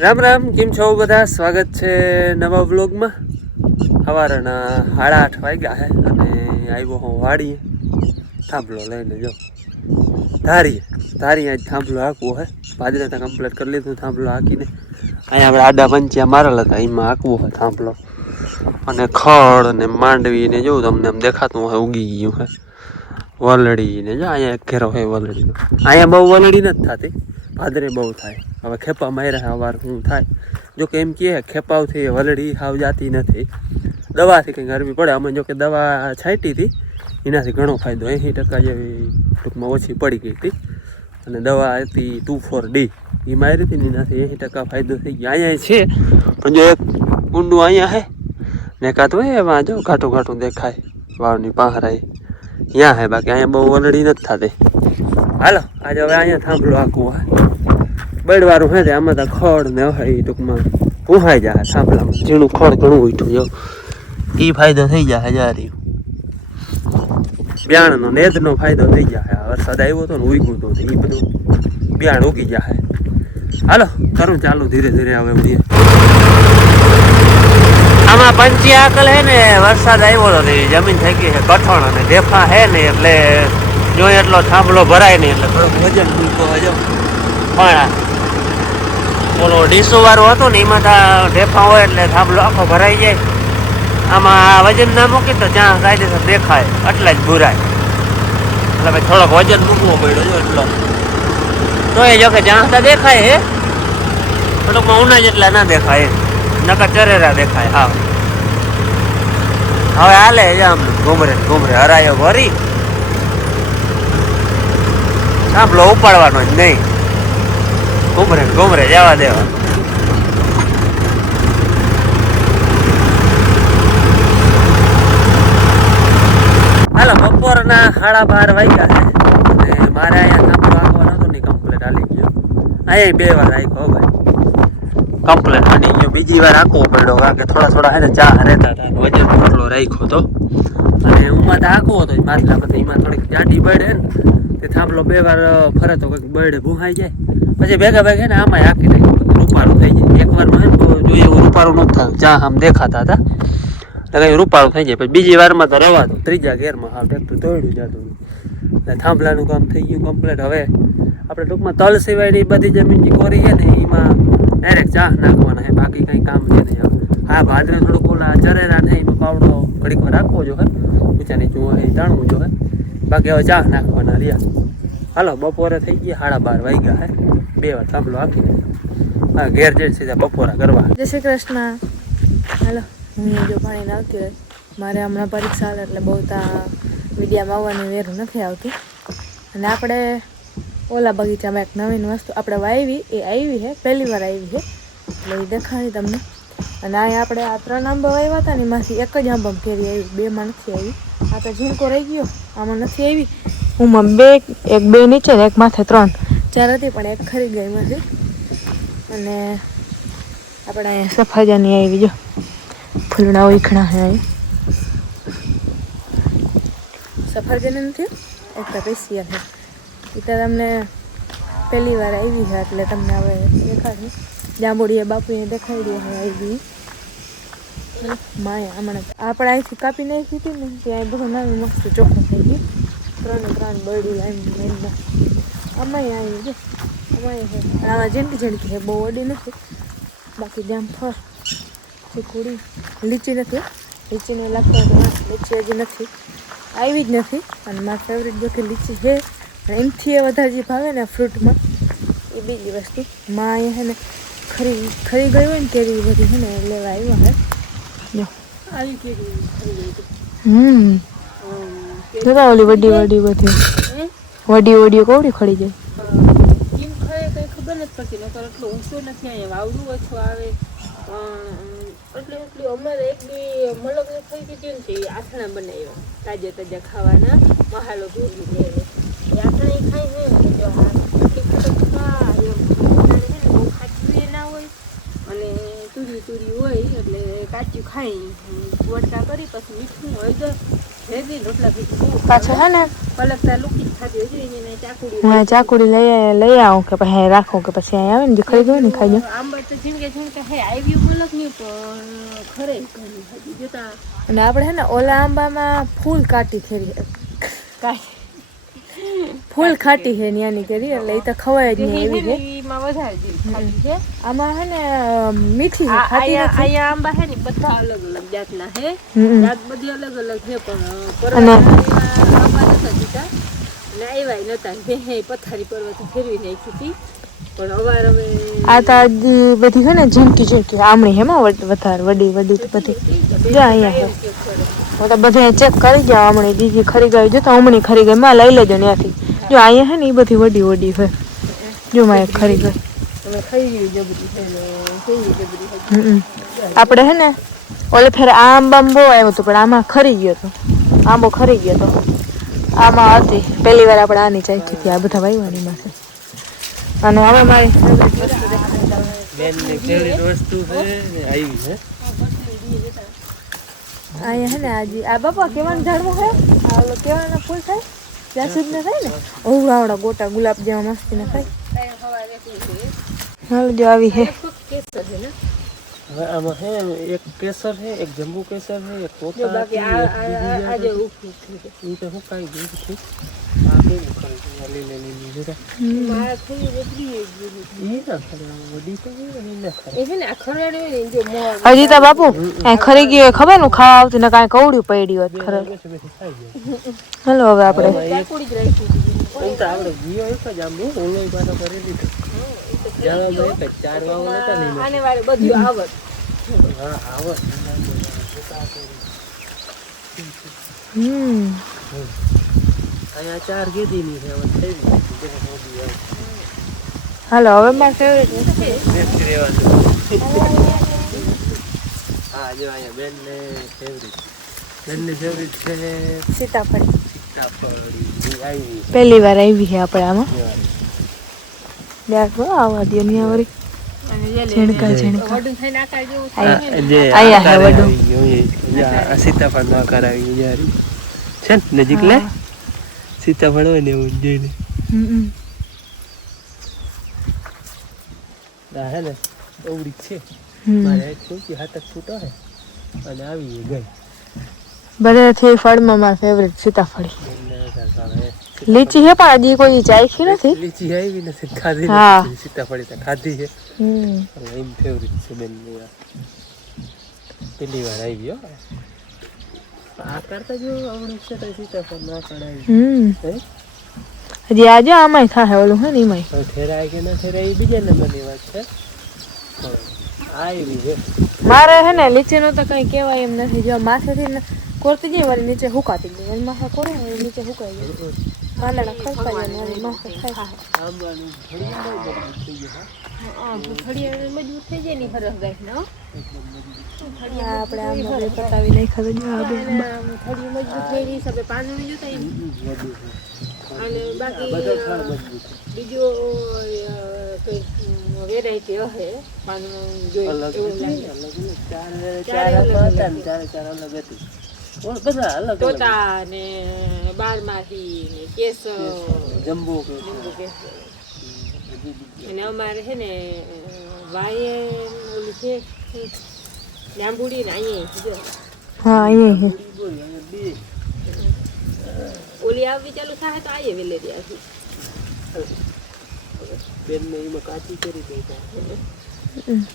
રામ રામ, કેમ છો બધા? સ્વાગત છે નવા વ્લોગમાં. સવારના 8:30 વાગ્યા છે અને આવ્યો હું વાડીએ થાંભલો લઈને. જો ધારી આજ થાંભલો હાંકવો છે. પાદરે ત્યાં કમ્પ્લીટ કરી લીધું થાંભલો હાંકીને. અહીંયા આપણે આડા પંચ્યા મારેલા હતા, એમાં હાંકવો હોય થાંભલો. અને ખડ ને માંડવી ને જોઉં તમને આમ દેખાતું હોય ઉગી ગયું છે. વલડી ને જો અહીંયા એક ઘેરો હોય વલડીનો. અહીંયા બહુ વલડી નથી થતી, ભાદરે બહુ થાય. હવે ખેપા માર્યા અવાર શું થાય? જો કે એમ કહે ખેપાવથી વલડી હાવ જાતી નથી, દવાથી કંઈક હરવી પડે. અમે જો કે દવા છાંટી હતી એનાથી ઘણો ફાયદો, 80% જેવી ટૂંકમાં ઓછી પડી ગઈ હતી. અને દવા હતી 2,4-D એ મારી હતી ને એનાથી 80% ફાયદો થઈ ગયો. અહીંયા છે પણ જો એક કુંડું અહીંયા છે ને કાતું હોય એમાં જો ઘાટું ઘાટું દેખાય વાવની પહારાઈ ત્યાં હે. બાકી અહીંયા બહુ વલડી નથી થતી. હાલો આજે હવે અહીંયા થાંભલો આખું હોય બળવારું હે. આમાં તો ખડ ને હોય એ ટૂંકમાં પૂહાઈ જાય થાંભલામાં. ઝીણું ખડ ઘણું ઉઠ્યું જો એ ફાયદો થઈ જાય. હજારી બ્યાણનો નેદનો ફાયદો થઈ જાય. વરસાદ આવ્યો હતો ને ઉગ્યું હતું એ બધું બ્યાણ ઉગી જાય. હાલો કરું ચાલુ ધીરે ધીરે. હવે હું આમાં પંચી આકલ હે ને વરસાદ આવ્યો હતો ને જમીન થઈ ગઈ છે કઠણ અને ઢેફા હે ને એટલે જો એટલો થાંભલો ભરાય નહીં એટલે થોડુંક વજન ભૂલકો હજો. પણ ઓલો ડીસો વાળો હતો ને એમાં ઢેફા હોય એટલે થાંભલો આખો ભરાઈ જાય. આમાં વજન ના મૂકી તો જ્યાં કાયદેસર દેખાય એટલે જ ભૂરાય. એટલે ભાઈ થોડોક વજન મૂકવો પડ્યો જો એટલો. તો એ જો કે જ્યાં દેખાય હે થોડોકમાં ઉના જેટલા ના દેખાય, નકર ચરેરા દેખાય. હા હવે હાલે આમ ઘૂમરે હરાયો ભરી થાંભલો ઉપાડવાનો જ નહીં. ઘૂમરે જવા દેવા. હાલો બપોરના 12:30 વાગ્યા છે અને મારે અહીંયા થાંભલો આંકવાનો હતો ને કમ્પ્લેટ હાલી ગયો. અહીંયા 2 વાર આંક્યો ભાઈ કમ્પ્લેટ હાલી ગયો. બીજી વાર આંકવો પડ્યો કારણ કે થોડા હે ને ચા રહેતા હતા, વજન એટલો રાખ્યો હતો. અને ઉમાં તો આંકવો હતો માથલા પછી એમાં થોડીક જાડી બળે ને તે થાંભલો 2 વાર ફરે તો કંઈક બળે ભૂહાઈ જાય. પછી ભેગા હે ને આમાં આંકી નાખ્યું, રૂપાળું થઈ જાય. એક વારમાં હે ને જોઈએ એવું રૂપાળું ન થાય, જ્યાં આમ દેખાતા હતા એટલે કંઈ રૂપાળું થઈ જાય. પછી બીજી વારમાં તો રવાતું, ત્રીજા ગેરમાં હાવ ટ્રેક્ટર દોડ્યું જતું. એટલે થાંભલાનું કામ થઈ ગયું કમ્પ્લીટ. હવે આપણે ટૂંકમાં તલ સિવાયની બધી જમીન જે કોરી છે ને એમાં ડાયરેક્ટ ચા નાખવાના છે, બાકી કંઈ કામ છે નહીં. હા ભાદરે થોડુંક ઓલા ચરેરા ને એનો પાવડો ઘડીક વાર રાખવો જોઈએ, ઊંચાની ચૂવા એ જાણવું જોઈએ. બાકી હવે ચા નાખવાના રહ્યા. હાલો બપોરે થઈ ગયા 12:30 વાગ્યા હે. 2 વાર થાંભલો આપીને હા ઘેર જઈને સીધા બપોરા કરવા. જય શ્રી કૃષ્ણ. હાલો હું જો પાણી આવતી રહે. મારે હમણાં પરીક્ષા આવે એટલે બહુ ત્યાં વિડીયામાં આવવાની વેરું નથી આવતું. અને આપણે ઓલા બગીચામાં એક નવીન વસ્તુ આપણે વાવી એ આવી છે, પહેલી વાર આવી છે એટલે એ દેખાડી તમને. અને અહીંયા આપણે આ 3 આંબા વાવ્યા હતા ને એમાંથી એક જ આંબામાં કેરી આવી, 2માં નથી આવી. આ તો ઝીણકો રહી ગયો, આમાં નથી આવી. હુંમાં 2 નીચે ને એક માથે 3-4 હતી પણ એક ખરી ગઈ એમાંથી. અને આપણે અહીંયા સફરજનની આવી જો ફૂલડા ઉખણા છે. અહીં સફરજન નથી, એક તો પેશિયલ છે. એ તો તમને પહેલી વાર આવી છે એટલે તમને હવે દેખાડું. જાંબુડીએ બાપુએ દેખાડી હવે આવી માયા. હમણાં આપણે અહીંથી કાપી નાખી હતી ને ત્યાં બધું નાનું મસ્ત ચોખ્ખું થઈ ગયું. 3 બરડી લાઈનમાં આમાં આવી છે. આમાં ઝીણકી છે, બહુ ઓડી નથી. બાકી જામફળ ચીકુડી લીચી નથી, લીચીને લાગતો લીચી હજી નથી આવી જ નથી. અને મારી ફેવરેટ જો કે લીચી છે અને એમથી એ વધારે જે ભાવે ને ફ્રૂટમાં એ બીજી વસ્તુ. માં અહીંયા છે ને ખરી ગઈ હોય ને કેરી બધી છે ને લેવા આવ્યા હે. જો આવી કેરી જોતા ઓલી વડી બધી વડી કોવડી ખડી જાય. એમ ખાય કંઈ ખબર નથી પડતી. નકર એટલું ઊંચું નથી, અહીંયા વાવડું ઓછું આવે. એટલી અમારે એક બી મલકની થઈ ગઈ ને એ આથણા બનાવ્યા તાજા ખાવાના મહાલો ભેગી લે. એ આથણા ખાઈ છે જો હા એટલી ખટક બહુ ખાટવી ના હોય અને તુરી હોય એટલે કાચું ખાઈ વટકા કરી પછી મીઠું હોય તો ભેગી રોટલા ભેગી બહુ પાછો હે ને પલકતા લુકી ખાધી હજી એને ચાકુડી હું ચાકુડી લઈ આવું કે પછી અહીં રાખું કે પછી અહીં આવે ને જે ખાઈ ગયું ને ખાઈ જાય. આંબા તો ઝીણકે હે આવ્યું મલક નહીં પણ ખરે ઘણી હજી જોતા અને આપણે હે ને ઓલા આંબામાં ફૂલ કાટી ખેરી કાંઈ ફૂલ ખાટી છે ન્યાની કેરી એટલે એ તો ખવાય જ નહીં એવી છે. એમાં વધારે જીભ ખાટી છે. આમાં હે ને મીઠી છે ખાટી નથી. અહીંયા આંબા હે ને બધા અલગ અલગ જાતના હે જાત બધી અલગ અલગ છે પણ અને આંબા નતા જીતા ને આવ્યા નતા હે પથારી પર્વત ફેરવી નાખી હતી પણ અવાર હવે આ તો બધી છે ને ઝીણકી ઝીણકી આમળી હેમાં વધારે વડી વડી તો બધી જો અહીંયા છે હું તો બધે ચેક કરી જાવ હમણાં બીજી ખરી ગઈ જો તો હમણાં ખરી ગઈ માં લઈ લેજો ત્યાંથી જો અહીંયા હે ને એ બધી વડી વડી હોય જો માં એક ખરી ગઈ તમે ખાઈ ગયું જબરી છે ને કેવી જબરી આપણે હે ને ઓલે ફેર આ આંબામાં બહુ આવ્યો હતો પણ આમાં ખરી ગયો હતો આંબો ખરી ગયો હતો આમાં હતી પહેલી વાર આપણે આની ચાખી હતી આ બધા વાયવાની માં છે અને હવે મારી બેનની ફેવરિટ વસ્તુ છે ને આવી છે અહીંયા હે ને આજે આ બાપા કેવાનું ઝાડવું છે આ ઓલો કેવાના ફૂલ થાય જાસૂદ ને થાય ને ઓવડાવડા ગોટા ગુલાબ જેવા મસ્તી ને થાય હાલ જો આવી છે કેસર છે ને હવે આમાં હે એક કેસર છે એક જંબુ કેસર છે એક જો તોતા બાકી આજે ઉખું એ તો હું કાઈ ગયું છે આ કેવું કરે છે લીલી જોતા મારા થોડી બદલી ગઈ એ ના ખરે વડી તો એ ના ખરે એ છે ને આ ખરેડ હોય ને જો મોર હજી તો બાપુ અહીં ખરી ગયું ખબર નું ખાવા આવતું ને કાંઈ કવડ્યું પડી હોત ખરે બેઠી ખાઈ જાય હાલો હવે આપણે ચાકુડી જ રાખી દીધી ઓમ તો આપણે ગયો એક જ આમ ઓલો પાછો કરી દીધો જાળો એક જ ચાર વાવ નતા નહીં આને વાળે બધું આવત હા આવો અહીંયા ચાર ગેદી ની છે હવે થઈ ગઈ હાલો હવે મારી ફેવરેટ હા જો અહીંયા બેન ને ફેવરિટ છે સીતાફળ સીતાફળી આવી પહેલી વાર આવી છે આપણે આમાં દેખો આવા દે ની આવરી ઝીણકા ઝીણકા વડું થઈને આકાર જેવું આયા હે વડું સીતાફળ ના કરાવી યાર છે ને નજીક લે સીતાફળ હોય ને એવું જોઈને હે ને અવડી છે મારે છોટી હાથક છૂટો હે અને આવી ગઈ બધેથી ફળમાં મારી ફેવરેટ સીતાફળી લીચી છે પણ હજી કોઈ ચાખી નથી લીચી આવી નથી ખાધી હા. નથી સીતાફળી તો ખાધી છે એમ ફેવરિટ છે બેન પેલી વાર આવી હો આ કરતા જો આવડું છે તો સીતાફળ ના કડાવી હજી આજે આમાંય થાય ઓલું હે ને એમાંય હવે ઠેરાય કે ના ઠેરાય એ બીજા નંબરની વાત છે આવી છે મારે હે ને લીચીનું તો કઈ કહેવાય એમ નથી જો માથેથી કોરતી જાય વળી નીચે હુકાતી ગઈ વળી માથે કોરે વળી નીચે હુકાઈ જાય પાંદડા ખરતા જાય ને વળી માથે થાય આંબાનું ઘડિયાળ મજબૂત થઈ જાય થોડી મજબૂત થઈ જાય ની હરસ ગાય ને આ આપણે આમાં બે પતાવી નહીં ખબર જો આ બે આંબા. થોડી મજબૂત થઈ ગઈ સબે પાંદડું જોતા એમ અને બાકી બીજો કોઈ વેરાયટી હશે પાંદડું જોઈ અલગ એવું લાગે. ચાર અલગ હતા ને ચાર અલગ હતી બધા અલગ અલગ તોતા ને બારમાસી ને કેસર જમ્બો લીંબુ કેસર અને અમારે છે ને વાયે ઓલું છે જાંબુડી ને અહીંયા જો હા અહીંયા છે ઓલી આવવી ચાલુ થાય તો આયે વેલેરી આવી બેન ને એમાં કાચી કરી દે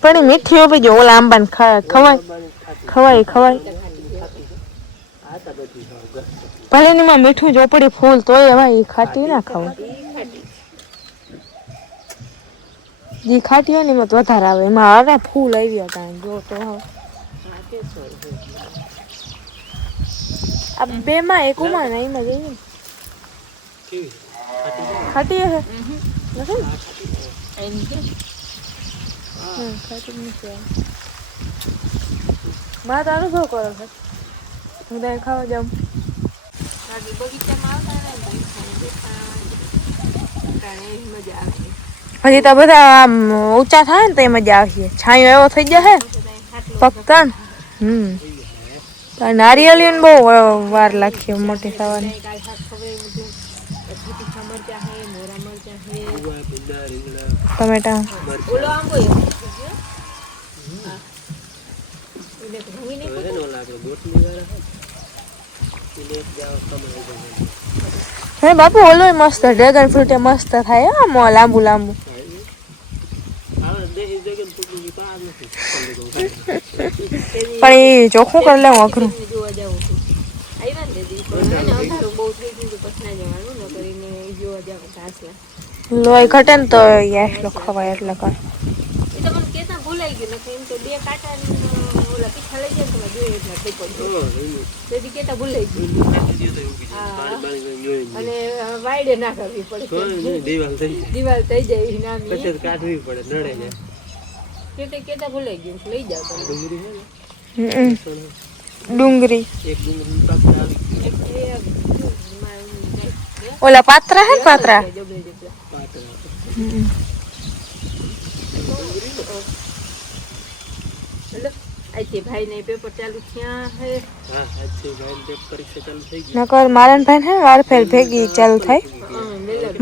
પણ એ મીઠી હોવી જોઈએ ઓલા આંબાને ખવાય ખવાય આ તો બધી ભલે એમાં મીઠું ચોપડી ફૂલ તોય હવે એ ખાટી ના ખવાય જે ખાટી હોય ને એમાં તો વધારે આવે એમાં હવે ફૂલ આવ્યા કાંઈ જો તો હવે આ બે માં એક ઉમાં ને એમાં જઈએ ને કેવી ખાટી હે નથી એની કે ખાટી નથી માં તારું શું કરો છો હું ત્યાં ખાવા જાઉં બાકી બગીચામાં આવતા ને મજા આવે હજી તો બધા આમ ઊંચા થાય ને તો મજા આવશે છાંયો એવો થઈ જશે પકતા ને નારિયેળી ને બહુ વાર લાગશે મોટી થવાની. કાંઈ શાક ખવાય બધું. પછી તીખા મરચાં છે, મોરા મરચાં છે, ટમેટા. ઓલો આંબો એ હા. એને તો ભૂંગી નહીં હે બાપુ ઓલો મસ્ત ડ્રેગન ફ્રૂટ એ મસ્ત થાય આમ લાંબુ લાંબુ. પણ એ ચોખ્ખું કરી લેવું અઘરું. જોવા જવું છું. આવ્યા ને દીદી પણ એને અંધારું બહુ થઈ ગયું તો પછી ના જવાનું ન કરીને જોવા જવું ઘાસલા. લોહી ઘટે ને તો એટલો ખવાય એટલે કાંઈ. એ તો મને કહેતા ભૂલાઈ ગયું નથી એમ તો 2 કાંટા ઓલા પીઠા લઈ જાય તમે જોઈએ એટલા થઈ પડે તેથી કહેતા ભૂલાઈ ગયું. અને વાયડે ના કરવી પડે દિવાલ થઈ જાય એ નાની કાઢવી પડે નડે ને તે કહેતા ભૂલાઈ ગયું લઈ જાવ તમે. ડુંગળી એક ડુંગળી પાત્ર આવી ઓલા પાત્રા હે ને પાત્રા. ભાઈ ને પેપર ચાલુ થયા હે. હા આજથી ભાઈ પેપર પરીક્ષા ચાલુ થઈ ગઈ. નકર મારા ભાઈ હે વાર ફેર ભેગી ચાલુ થાય.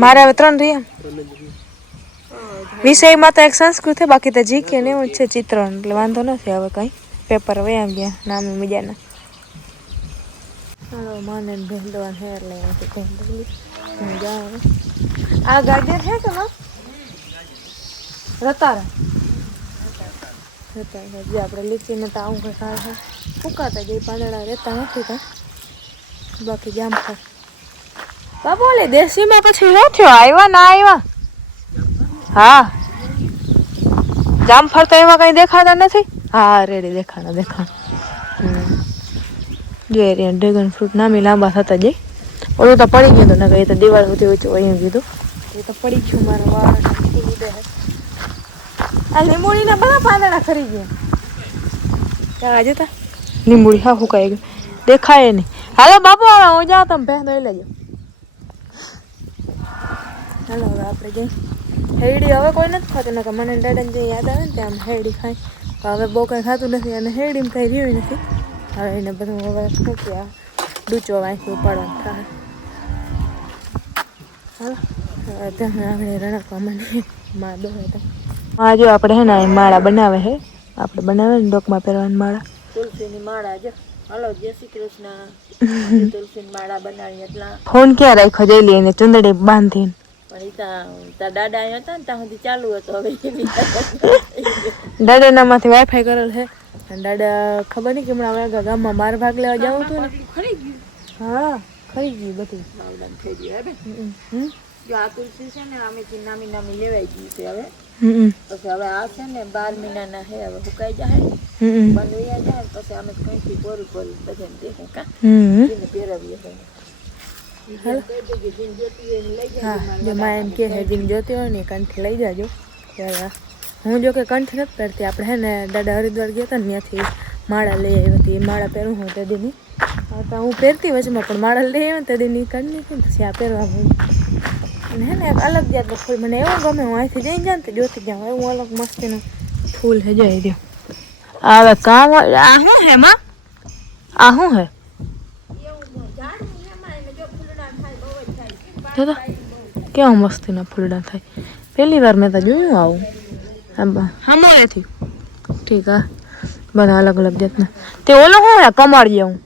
મારે હવે 3 રહ્યા. વિષયમાં તો એક સંસ્કૃત છે બાકી તો જીકે ને એવું જ છે ચિત્રણ એટલે વાંધો નથી હવે કંઈ. પેપર વયા ગયા નામ બીજાના. હાલો માને ભેંદવાન હે એટલે એમાંથી ભેંદલી હું જાઉં. આ ગાર્ડન હે કે ના રતારા જે આપણે લીચીને તો આવું કંઈ ખાય છે ફૂકાતા જે પાંદડા રહેતા નથી ત્યાં બાકી જામફળ. બાપુ ઓલે દેશીમાં પછી શું થયો આવ્યા ના આવ્યા? હા જામફળ તો એમાં કંઈ દેખાતા નથી. હા રેડી દેખાણા. જોઈ રહ્યા ડ્રેગન ફ્રૂટ નામી લાંબા થતા જઈ. ઓલું તો પડી ગયું હતું ને એ તો દિવાળ સુધી ઊંચું અહીંયા કીધું એ તો પડી ગયું મારા વાળ ફૂલ ઉડે. આ લીંબોડીના બધા પાંદડા ખરી ગયા ત્યાં જતા લીંબોડી હા ફૂકાઈ ગયું દેખાય નહીં. હાલો બાપુ હવે હું જાઉં તમે ભેંસ દઈ લેજો. હાલો હવે આપણે જઈ હેડી હવે કોઈ નથી ખાતું ને મને દાદાને જે યાદ આવે ને ત્યાં હેડી ખાય હવે બહુ કંઈ ખાતું નથી અને હેડીમાં કંઈ રહ્યું નથી. હવે એને બધું હવે શું કે ડૂચો વાંખી ઉપાડવાનું થાય. હાલો તમે આપણે રણકવા મને માં દો હા જો આપણે હે ને માળા બનાવે છે આપણે બનાવે ને ડોકમાં પહેરવાની માળા તુલસીની માળા જો. હાલો જય શ્રી કૃષ્ણ. તુલસીની માળા બનાવી એટલા ફોન ક્યાં રાખ્યો જઈ લઈએ ચુંદડી બાંધીને પણ તા દાદા અહીંયા હતા ને ત્યાં સુધી ચાલુ હતો. હવે દાદાનામાંથી વાઈફાઈ કરેલ છે અને દાદા ખબર નહીં કે હમણાં વાગ્યા ગામમાં માર ભાગ લેવા જવું હતું ને. ખરી ગયું. હા ખરી ગયું બધું માવડામ થઈ ગયું હવે. જો આ તુલસી છે ને આમેથી નામી લેવાઈ ગઈ છે હવે. પછી હવે આ છે ને 12 મહિનાના હે હવે સુકાઈ જાય બંધ વયા જાય પછી અમે કંઈથી પોરું બધાને દેખું કા પહેરાવીએ હા જો માં એમ કે જીન જોતી હોય ને કંઠ લઈ જાજો. હું જો કે કંઠ નથી પહેરતી આપણે હે ને દાદા હરિદ્વાર ગયા હતા ને ત્યાંથી માળા લઈ આવી હતી. માળા પહેરું હું તે દીની તો હું પહેરતી વચમાં પણ માળા લઈ આવી તે દીની કાઢી નાખી પછી આ પહેરવા હોય અને હે ને એક અલગ જાતનું ફૂલ મને એવું ગમે. હું અહીંથી જઈ જાઉં ને તો જોતી જાઉં એવું અલગ મસ્તીનું ફૂલ હે જોઈ દો. હવે કામ આ શું હે માં આ શું હે દાદા કેવા મસ્તીના ફૂલડા થાય. પહેલી વાર મેં તો જોયું આવું હા મોડેથી. ઠીક હા બધા અલગ અલગ જાતના. તે ઓલો શું હે કમળ જેવું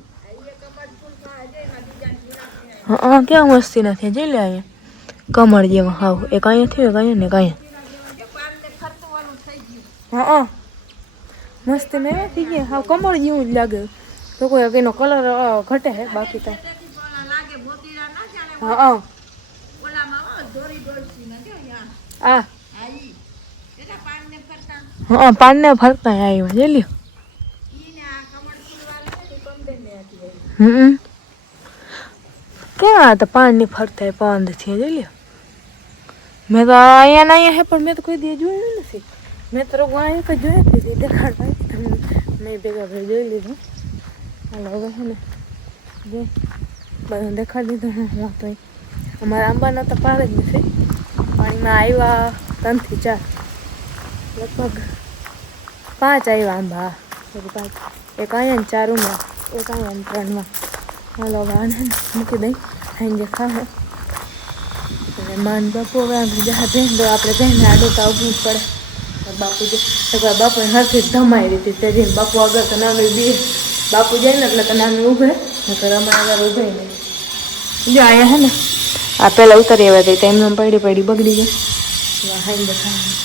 હા કેવા મસ્તી નથી જઈ લે અહીંયા કમળ જેવા હાવ એક અહીંયા થયું એક અહીંયા ને એક અહીંયા. હા મસ્તી મેં થઈ ગયા હાવ કમળ જેવું જ લાગે. તો કોઈ એનો કલર ઘટે હે બાકી તો હા હા પાનને ફરતા આવ્યા જઈ લ્યો. કેવા હતા પાનની ફરતા પવનથી જઈ લ્યો. મેં તો અહીંયા ના અહીંયા હે પણ મેં તો કોઈ દી જોયું નથી. મેં તો અહીંયા તો જોઈ હતી દેખાડવા મેં ભેગા ભાઈ જોઈ લીધું. હાલો હવે છે ને જે બધું દેખાડી દીધું હું તો અમારા આંબાનો તો પાર જ નથી. પાણીમાં આવ્યા 3 થી 4 લગભગ 5 આવ્યા આંબા પછી 5 એક અહીંયા ને 4 રૂમમાં એક અહીંયા ને 3માં હાલો વાને મૂકી દઈ સાંજે ખાવે એટલે માન બાપુ હવે આપણે જહાજ તો આપણે જઈને આડોતા ઊભું જ પડે બાપુજી એકવાર બાપુએ હરથી ધમાઈ દીધી તેજી બાપુ આગળ તો નાનું બી બાપુ જાય ને એટલે તો નાનું ઊભે નકર અમારે આગળ ઊભે નહીં જો અહીંયા હે ને આ પહેલાં ઉતારી આવ્યા હતા એમને પડી બગડી ગઈ હાઈ દેખાય